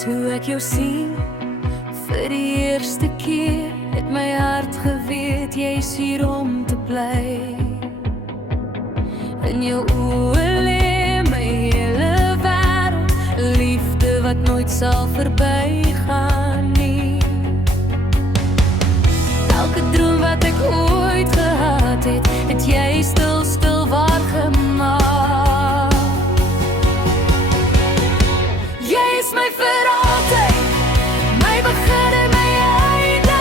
Toe ek jou sien vir die eerste keer, het my hart geweet jy is hier om te bly. In jou oë lê my hele wêreld, liefde wat nooit sal verbygaan nie. Elke droom wat ek ooit gehad het, het jy stil waar gemaak. Jy is my vir altyd, my begin en my einde.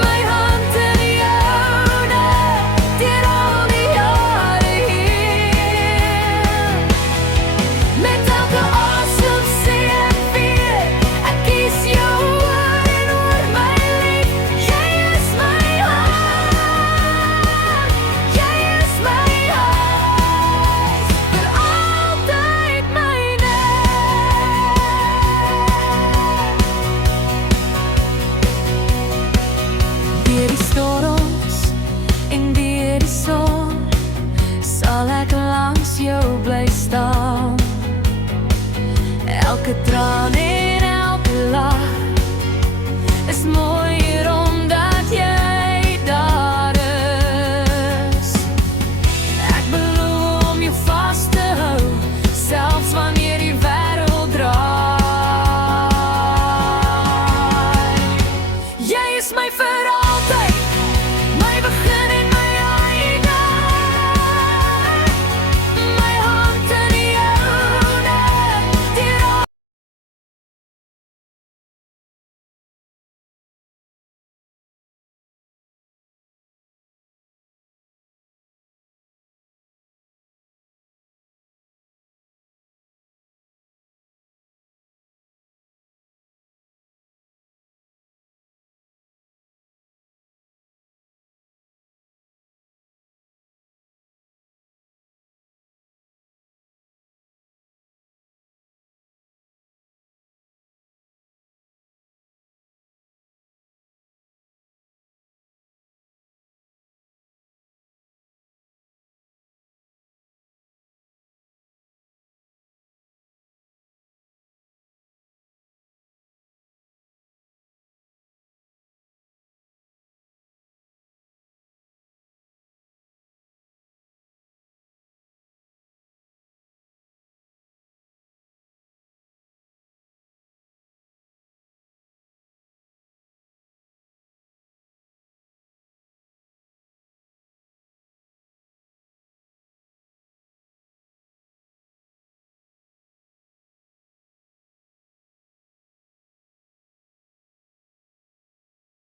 My hand in joune, deur al die jare hier. Met elke asem sê ek weer, ek kies jou oor en oor my lief. Jy is my hart, jy is my huis, vir altyd myne. Deur die storms en deur die son, sal ek langs jou bly staan. Elke traan